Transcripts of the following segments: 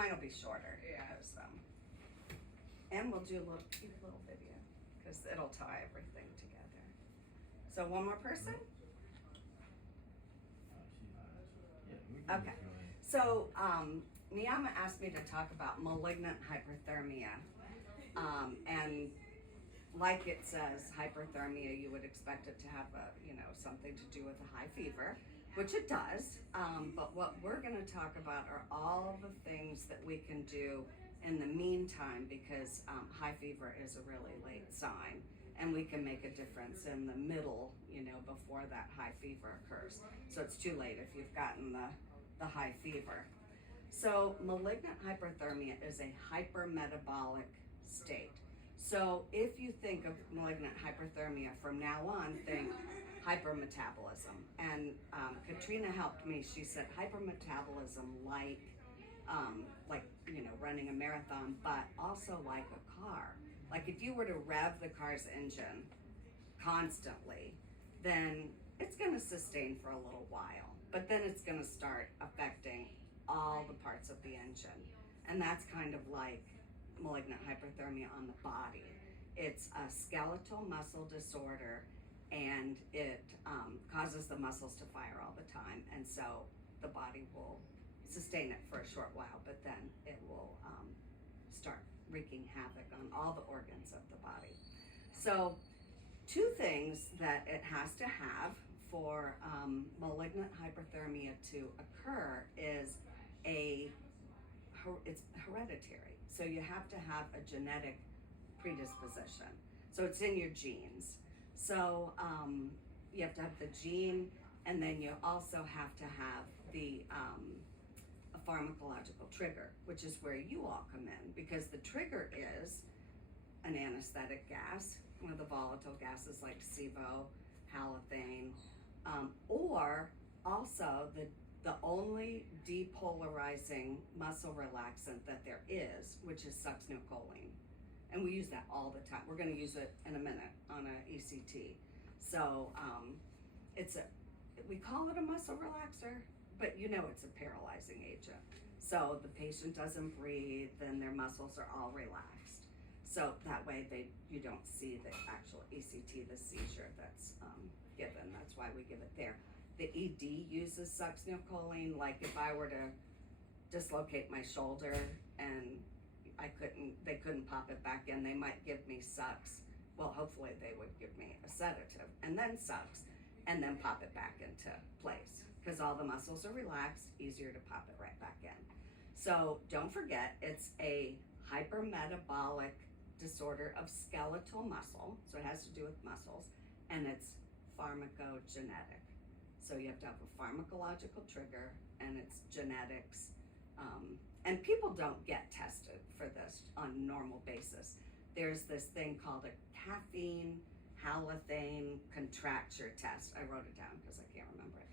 Mine will be shorter. Yeah. 'Cause, and we'll do a little cute little video because it'll tie everything together. So one more person? Okay. So Niyama asked me to talk about malignant hyperthermia. And like it says, hyperthermia, you would expect it to have something to do with a high fever, which it does. But what we're going to talk about are all the things that we can do in the meantime, because high fever is a really late sign, and we can make a difference in the middle, before that high fever occurs. So it's too late if you've gotten the high fever. So malignant hyperthermia is a hypermetabolic state. So if you think of malignant hyperthermia from now on, think hypermetabolism. And Katrina helped me. She said hypermetabolism like running a marathon, but also like a car. Like if you were to rev the car's engine constantly, then it's going to sustain for a little while, but then it's going to start affecting all the parts of the engine. And that's kind of like malignant hyperthermia on the body. It's a skeletal muscle disorder, and it causes the muscles to fire all the time. And so the body will sustain it for a short while, but then it will start wreaking havoc on all the organs of the body. So two things that it has to have for malignant hyperthermia to occur is it's hereditary. So you have to have a genetic predisposition. So it's in your genes. So you have to have the gene, and then you also have to have a pharmacological trigger, which is where you all come in, because the trigger is an anesthetic gas, one of the volatile gases like SIBO, halothane, or also the only depolarizing muscle relaxant that there is, which is succinylcholine. And we use that all the time. We're going to use it in a minute on an ECT. So we call it a muscle relaxer, but it's a paralyzing agent. So the patient doesn't breathe, then their muscles are all relaxed. So that way you don't see the actual ECT, the seizure that's given. That's why we give it there. The ED uses succinylcholine. Like if I were to dislocate my shoulder and they couldn't pop it back in, they might give me Sux. Well, hopefully they would give me a sedative and then Sux, and then pop it back into place, because all the muscles are relaxed, easier to pop it right back in. So don't forget, it's a hypermetabolic disorder of skeletal muscle, so it has to do with muscles, and it's pharmacogenetic. So you have to have a pharmacological trigger, and it's genetics. And people don't get tested for this on a normal basis. There's this thing called a caffeine halothane contracture test. I wrote it down because I can't remember it.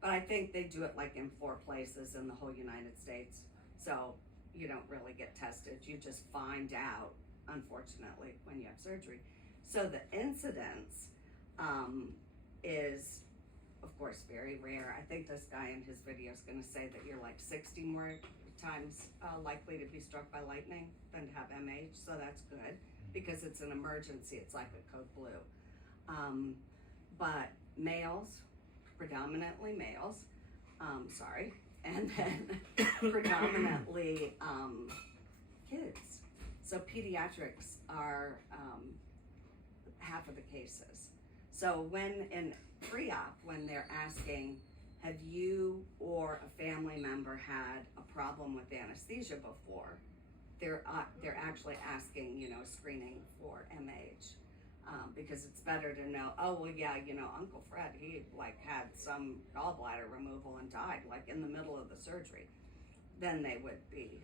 But I think they do it like in 4 places in the whole United States. So you don't really get tested. You just find out, unfortunately, when you have surgery. So the incidence is, of course, very rare. I think this guy in his video is going to say that you're like 60 more times likely to be struck by lightning than to have MH. So that's good, because it's an emergency. It's like a code blue. But males, predominantly males, and then predominantly kids. So pediatrics are half of the cases. So when in pre-op, when they're asking, have you or a family member had a problem with anesthesia before, they're actually asking, screening for MH, because it's better to know, oh, well, yeah, Uncle Fred, he had some gallbladder removal and died in the middle of the surgery. Then they would be,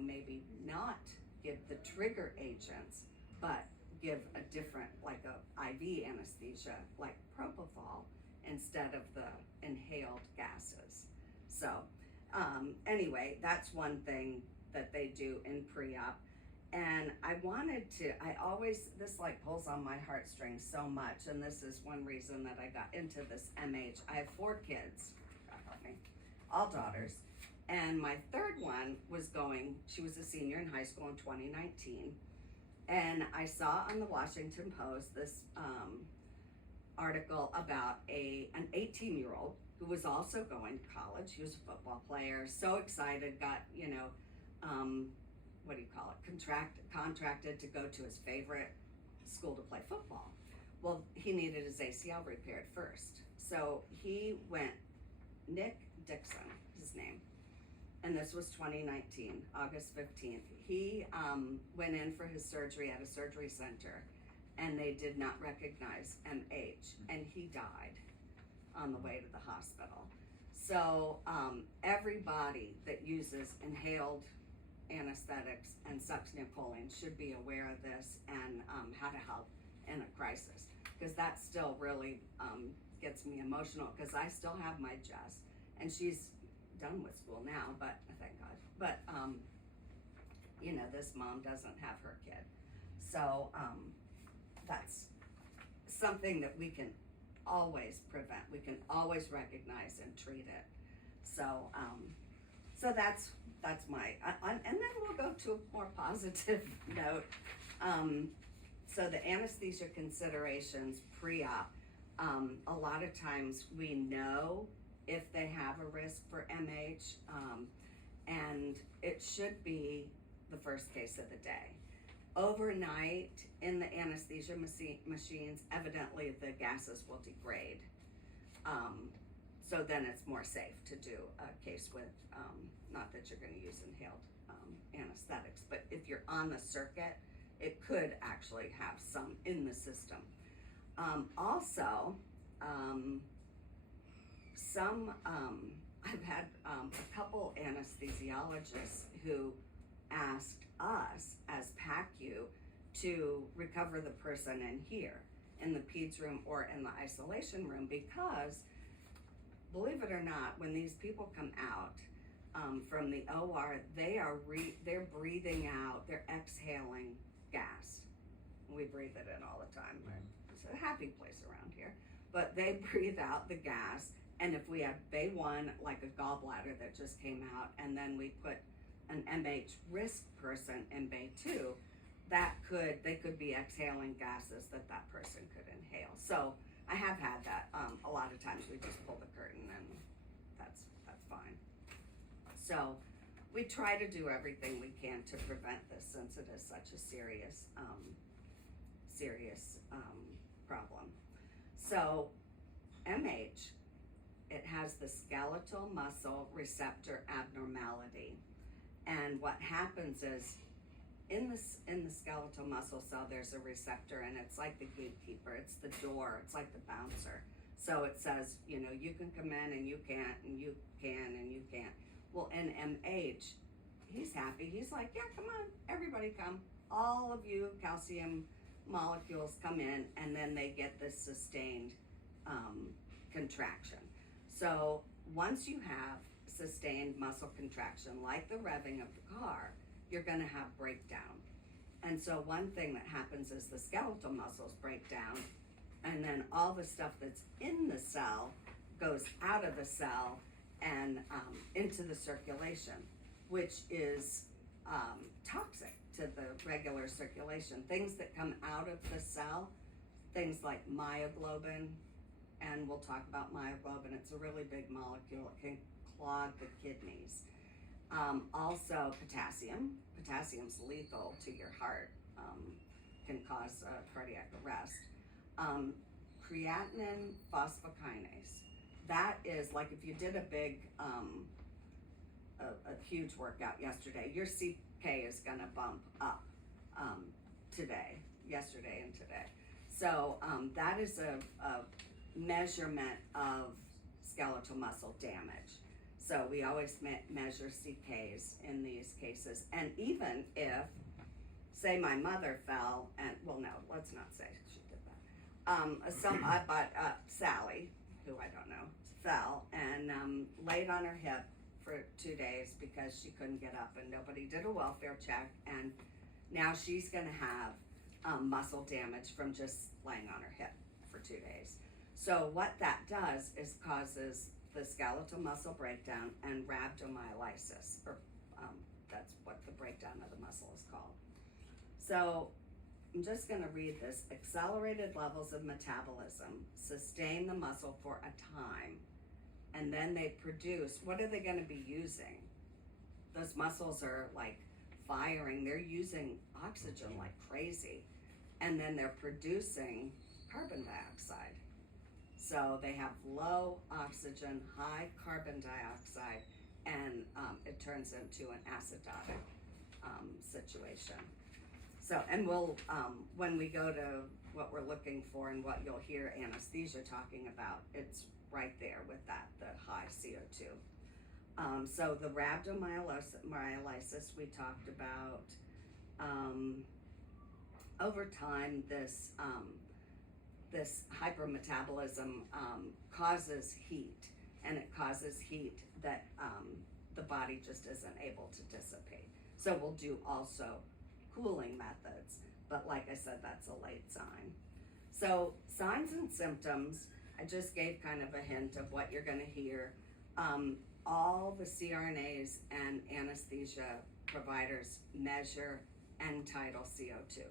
maybe not give the trigger agents, but give a different, a IV anesthesia, like propofol, instead of the inhaled gases. So anyway, that's one thing that they do in pre-op. And this pulls on my heartstrings so much, and this is one reason that I got into this MH. I have 4 kids, God help me, all daughters, And my third one was she was a senior in high school in 2019. And I saw on the Washington Post this article about an 18-year-old who was also going to college. He was a football player, so excited, got, what do you call it, contracted to go to his favorite school to play football. Well, he needed his ACL repaired first. So he went, Nick Dixon, his name, and this was 2019, August 15th. He went in for his surgery at a surgery center, and they did not recognize MH, and he died on the way to the hospital. So everybody that uses inhaled anesthetics and succinylcholine should be aware of this and how to help in a crisis, because that still really gets me emotional, because I still have my Jess, and she's done with school now, but thank God. But this mom doesn't have her kid, so that's something that we can always prevent. We can always recognize and treat it. So that's my and then we'll go to a more positive note. So the anesthesia considerations pre-op, a lot of times we know if they have a risk for MH, and it should be the first case of the day. Overnight in the anesthesia machines, evidently the gases will degrade. So then it's more safe to do a case with, not that you're gonna use inhaled anesthetics, but if you're on the circuit, it could actually have some in the system. Also, I've had a couple anesthesiologists who asked us as PACU to recover the person in here, in the peds room or in the isolation room, because believe it or not, when these people come out from the OR, they're breathing out, they're exhaling gas. We breathe it in all the time. It's a happy place around here, but they breathe out the gas. And if we have Bay 1, like a gallbladder that just came out, and then we put an MH risk person in Bay 2, they could be exhaling gases that person could inhale. So I have had that. A lot of times we just pull the curtain and that's fine. So we try to do everything we can to prevent this, since it is such a serious problem. So MH, it has the skeletal muscle receptor abnormality. And what happens is in the skeletal muscle cell, there's a receptor, and it's like the gatekeeper, it's the door, it's like the bouncer. So it says, you can come in and you can't, and you can and you can't. Well, in MH, he's happy. He's like, yeah, come on, everybody come. All of you calcium molecules come in, and then they get this sustained contraction. So once you have sustained muscle contraction, like the revving of the car, you're going to have breakdown. And so one thing that happens is the skeletal muscles break down, and then all the stuff that's in the cell goes out of the cell and into the circulation, which is toxic to the regular circulation. Things that come out of the cell, things like myoglobin, and we'll talk about myoglobin. It's a really big molecule. It can clog the kidneys. Also potassium. Potassium's lethal to your heart, can cause cardiac arrest. Creatinine phosphokinase. That is like if you did a big, a huge workout yesterday, your CK is gonna bump up yesterday and today. So that is a measurement of skeletal muscle damage. So we always measure CKs in these cases. And even if, say my mother fell, and well, no, let's not say she did that. But Sally, who I don't know, fell and laid on her hip for 2 days because she couldn't get up, and nobody did a welfare check, and now she's gonna have muscle damage from just laying on her hip for 2 days. So what that does is causes the skeletal muscle breakdown and rhabdomyolysis, or that's what the breakdown of the muscle is called. So I'm just going to read this. Accelerated levels of metabolism sustain the muscle for a time, and then they produce, what are they going to be using? Those muscles are like firing. They're using oxygen like crazy, and then they're producing carbon dioxide. So they have low oxygen, high carbon dioxide, and it turns into an acidotic situation. So, and we'll, when we go to what we're looking for and what you'll hear anesthesia talking about, it's right there with that, the high CO2. So the rhabdomyolysis we talked about, over time, this hypermetabolism causes heat, and it causes heat that the body just isn't able to dissipate. So we'll do also cooling methods, but like I said, that's a late sign. So signs and symptoms, I just gave kind of a hint of what you're going to hear. All the CRNAs and anesthesia providers measure end-tidal CO2.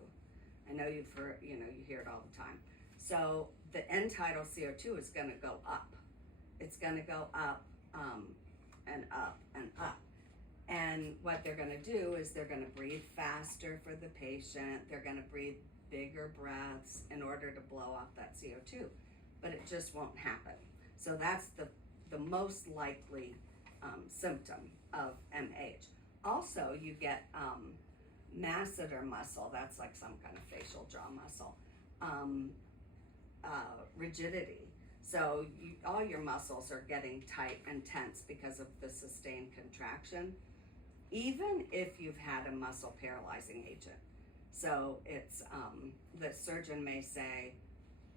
I know you've heard, you hear it all the time. So the end-tidal CO2 is going to go up. It's going to go up and up and up. And what they're going to do is they're going to breathe faster for the patient. They're going to breathe bigger breaths in order to blow off that CO2. But it just won't happen. So that's the most likely symptom of MH. Also, you get masseter muscle, that's like some kind of facial jaw muscle, rigidity. So all your muscles are getting tight and tense because of the sustained contraction, even if you've had a muscle paralyzing agent. So it's, the surgeon may say,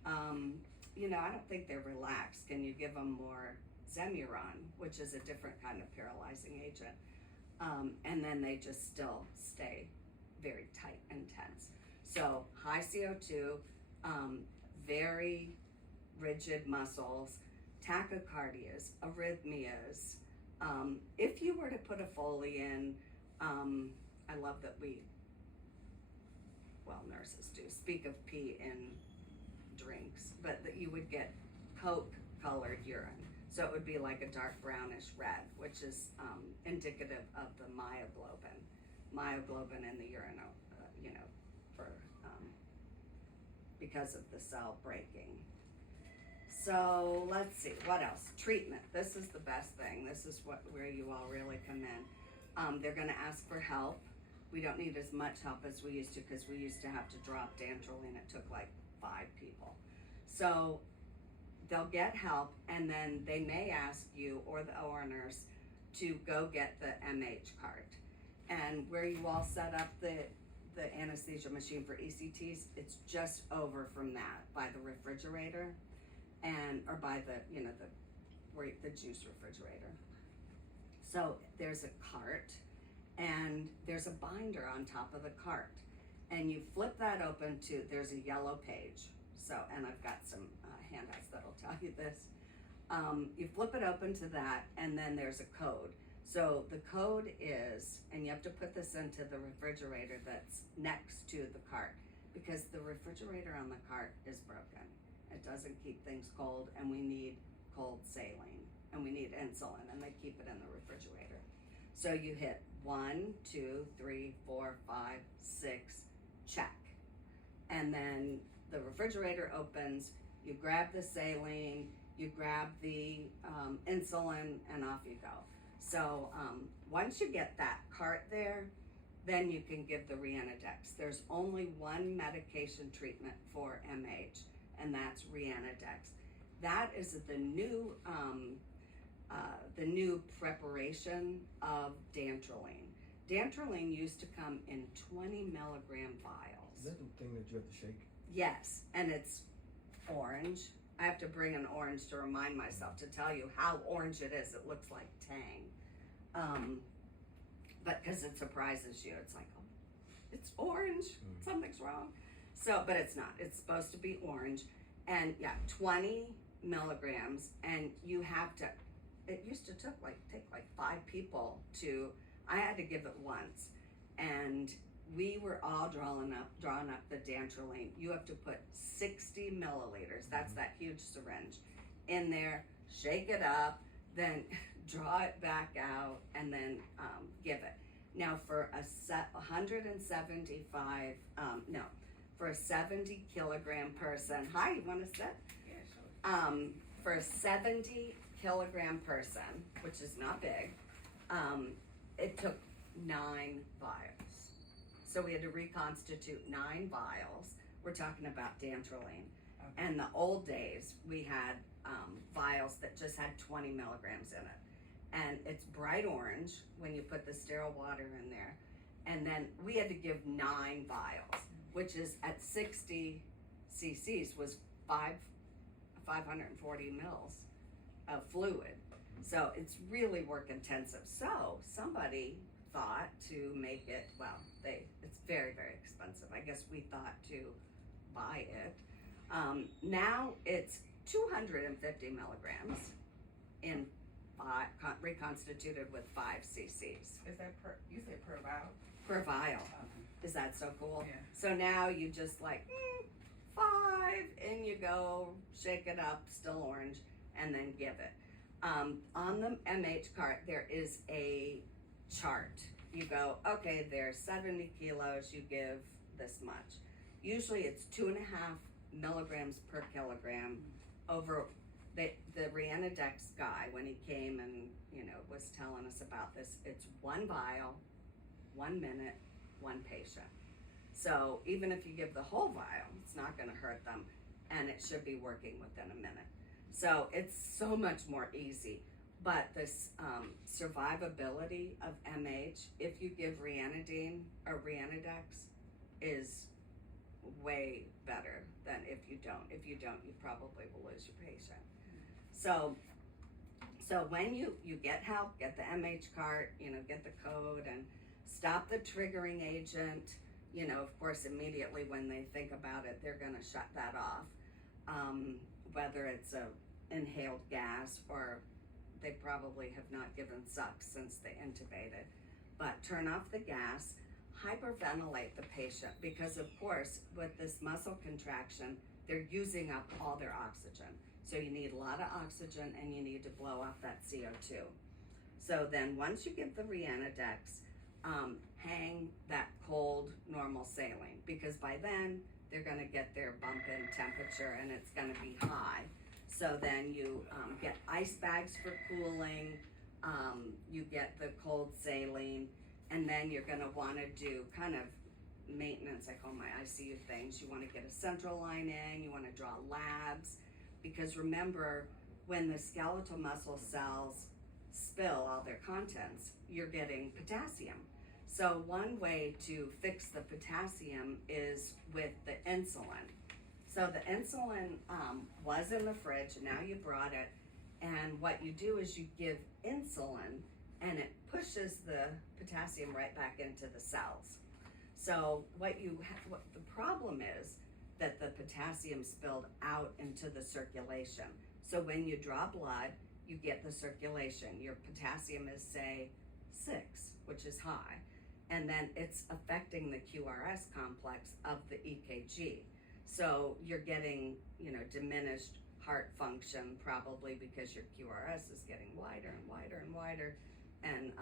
I don't think they're relaxed. Can you give them more Zemuron, which is a different kind of paralyzing agent? And then they just still stay very tight and tense. So high CO2, very rigid muscles, tachycardias, arrhythmias. If you were to put a Foley in, I love that nurses do, speak of pee in drinks, but that you would get Coke colored urine. So it would be like a dark brownish red, which is indicative of the myoglobin in the urine, because of the cell breaking. So let's see, what else? Treatment. This is the best thing. This is where you all really come in. They're going to ask for help. We don't need as much help as we used to, because we used to have to drop dantrolene. It took like 5 people. So they'll get help, and then they may ask you or the OR nurse to go get the MH cart. And where you all set up the anesthesia machine for ECTs, it's just over from that by the refrigerator, or by the juice refrigerator. So there's a cart, and there's a binder on top of the cart, and you flip that open to, there's a yellow page. So, and I've got some handouts that'll tell you this. You flip it open to that, and then there's a code. So the code is, and you have to put this into the refrigerator that's next to the cart, because the refrigerator on the cart is broken. It doesn't keep things cold, and we need cold saline, and we need insulin, and they keep it in the refrigerator. So you hit 1, 2, 3, 4, 5, 6, check. And then the refrigerator opens, you grab the saline, you grab the insulin, and off you go. So once you get that cart there, then you can give the Rianodex. There's only one medication treatment for MH, and that's Rianodex. That is the new preparation of dantrolene. Dantrolene used to come in 20 milligram vials. Is that the thing that you have to shake? Yes, and it's orange. I have to bring an orange to remind myself to tell you how orange it is. It looks like Tang. But because it surprises you, it's like, oh, it's orange, something's wrong. So, but it's not, it's supposed to be orange. And yeah, 20 milligrams, and you have to it used to take like 5 people to, I had to give it once, and we were all drawing up the dantrolene. You have to put 60 milliliters, that's that huge syringe, in there, shake it up, then draw it back out, and then give it. Now for a 175, for a 70 kilogram person, hi, you wanna sit? Yeah, sure. For a 70 kilogram person, which is not big, it took 9 vials. So we had to reconstitute 9 vials. We're talking about dantrolene. Okay. And the old days, we had vials that just had 20 milligrams in it. And it's bright orange when you put the sterile water in there. And then we had to give 9 vials, which is at 60 cc's was 540 mils of fluid. So it's really work intensive. So somebody thought to make it, it's very, very expensive. I guess we thought to buy it. Now it's 250 milligrams in reconstituted with 5 cc's. Is that you say per vial? Per vial. Okay. Is that so cool? Yeah. So now you just 5, in you go, shake it up, still orange, and then give it. On the MH cart, there is a chart. You go, okay, there's 70 kilos, you give this much. Usually it's 2.5 milligrams per kilogram over the Rianodex guy, when he came and, was telling us about this, it's 1 vial, 1 minute, 1 patient. So even if you give the whole vial, it's not gonna hurt them, and it should be working within a minute. So it's so much more easy. But this survivability of MH, if you give Rianodine or Rianodex, is way better than if you don't. If you don't, you probably will lose your patient. So when you get help, get the MH cart, get the code and stop the triggering agent. Of course, immediately when they think about it, they're gonna shut that off. Whether it's a inhaled gas or they probably have not given sucks since they intubated. But turn off the gas, hyperventilate the patient, because of course, with this muscle contraction, they're using up all their oxygen. So you need a lot of oxygen and you need to blow off that CO2. So then once you give the Rianodex, hang that cold normal saline, because by then they're gonna get their bump in temperature and it's gonna be high. So then you get ice bags for cooling, you get the cold saline, and then you're gonna wanna do kind of maintenance, I call my ICU things. You wanna get a central line in, you wanna draw labs, because remember, when the skeletal muscle cells spill all their contents, you're getting potassium. So one way to fix the potassium is with the insulin. So the insulin was in the fridge, and now you brought it, and what you do is you give insulin, and it pushes the potassium right back into the cells. So what the problem is that the potassium spilled out into the circulation. So when you draw blood, you get the circulation. Your potassium is, say, 6, which is high, and then it's affecting the QRS complex of the EKG. So you're getting, diminished heart function, probably because your QRS is getting wider and wider and wider, and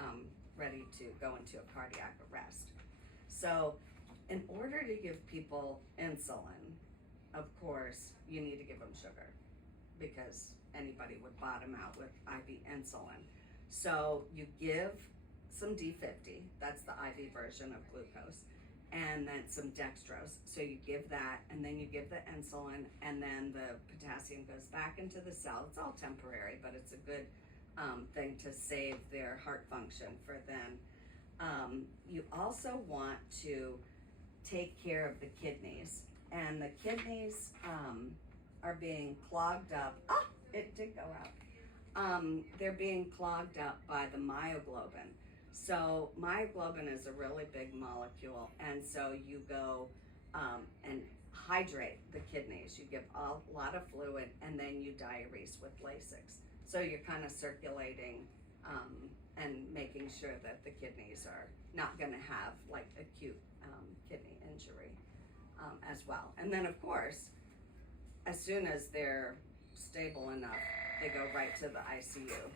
ready to go into a cardiac arrest. So in order to give people insulin, of course, you need to give them sugar, because anybody would bottom out with IV insulin. So you give some D50, that's the IV version of glucose, and then some dextrose. So you give that, and then you give the insulin, and then the potassium goes back into the cell. It's all temporary, but it's a good thing to save their heart function for then. You also want to take care of the kidneys, and the kidneys are being clogged up. Oh, it did go out. They're being clogged up by the myoglobin. So myoglobin is a really big molecule, and so you go and hydrate the kidneys. You give a lot of fluid, and then you diurese with Lasix. So you're kind of circulating, and making sure that the kidneys are not gonna have like acute, kidney injury, as well. And then of course, as soon as they're stable enough, they go right to the ICU.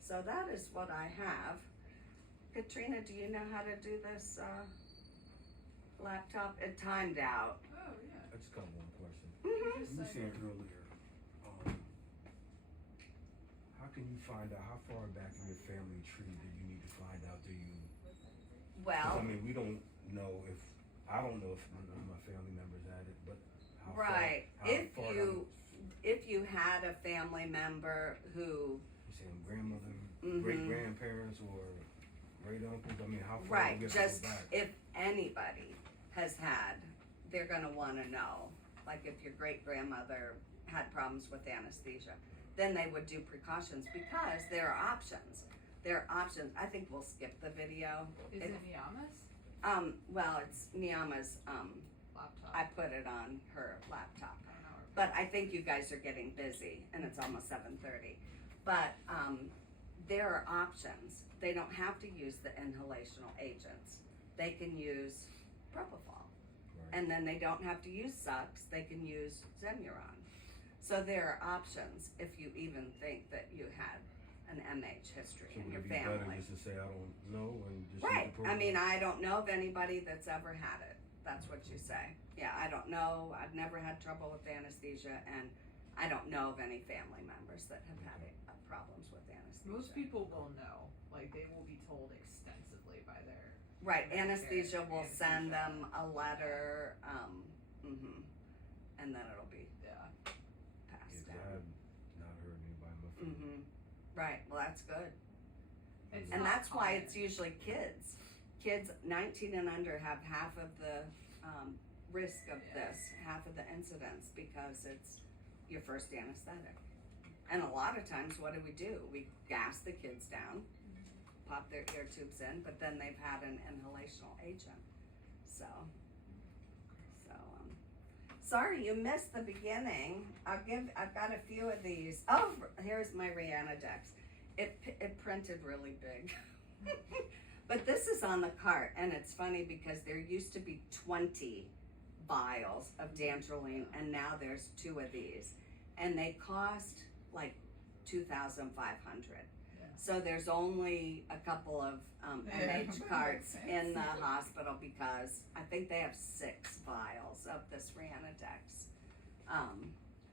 So that is what I have. Katrina, do you know how to do this, laptop? It timed out. Oh, yeah. I just got one question. Mhm. You were saying earlier, how can you find out how far back in your family tree do you need to find out? Do you? 'Cause, Well, I mean, we don't know if I don't know if none of my family members had it, but how right, far, how far if you had a family member who, you saying grandmother, Mhm. great grandparents, or great uncles? I mean, how far right, do we have just to go back? if anybody has had, they're gonna wanna know. Like if your great grandmother had problems with anesthesia, then they would do precautions because there are options. There are options. I think we'll skip the video. Is it Niama's Well, it's Niama's, laptop? I put it on her laptop. I don't know. But I think you guys are getting busy and it's almost 7:30. But, there are options. They don't have to use the inhalational agents. They can use propofol. Right. And then they don't have to use Sux, they can use Zemuron. So there are options if you even think that you had an MH history So in would your it be better family. just to say I don't know and just use Right, the I mean, program? I don't know of anybody that's ever had it, that's what you say. Yeah, I don't know, I've never had trouble with anesthesia, and I don't know of any family members that have had problems with anesthesia. Most people will know, like they will be told extensively by their. Right, Medicare anesthesia will send anesthesia. them a letter, and then it'll be Yeah. passed Yeah, 'cause I down. have not heard anybody in my family. Right, well, that's good. It's And not that's why common. it's usually kids. Kids 19 and under have half of the, risk of Yeah. this, half of the incidence, because it's your first anesthetic. And a lot of times, what do? We gas the kids down, pop their ear tubes in, but then they've had an inhalational agent. So, sorry you missed the beginning. I've got a few of these. Oh, here's my Rianadex. It printed really big. But this is on the cart, and it's funny because there used to be 20 vials of dantrolene, and now there's 2 of these. And they cost like $2,500. So there's only a couple of MH carts in the hospital because I think they have 6 vials of this Rianadex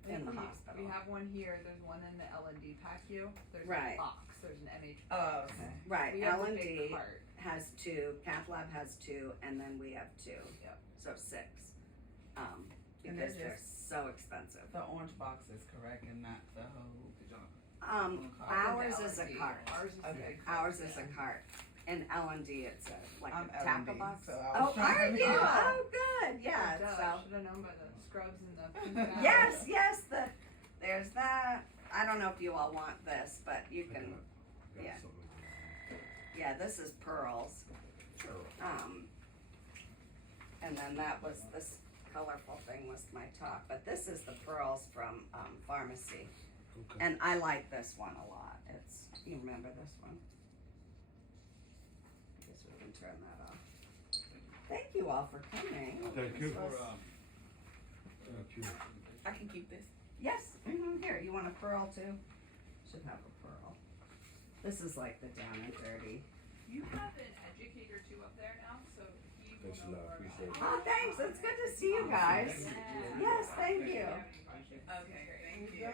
in the hospital. We have one here, there's one in the L&D PACU, there's Right. a box, there's an MH. Oh, okay. Right, We have the L&D big cart. has 2, Cath Lab has 2, and then we have 2. Yep. So 6. And Because they're they're so expensive. The orange box is correct and not the whole pajama. Ours is a L&D. cart. Ours is Okay. the big Ours cart, is yeah. a cart. In L&D, it's like I'm a tackle L&D, box. so I Oh, was trying are to you? figure out. Oh, good. Yeah. Oh, duh, So should've known by the scrubs and the pink bags. yes. There's that. I don't know if you all want this, but you I can. got yeah. something with Yeah, this is pearls. this. And then that was this colorful thing was my top, but this is the pearls from pharmacy, Okay. and I like this one a lot. It's you remember this one? I guess we can turn that off. Thank you all for coming. Thank you. This was- Thank you. I can keep this. Yes. Here, you want a pearl too? Should have a pearl. This is like the down and dirty. You have an educator too up there now, so he will Thanks a know lot, more appreciate about it. Oh, thanks. It's good to see you guys. Yeah. Yes, thank you. Okay, great. Thank you.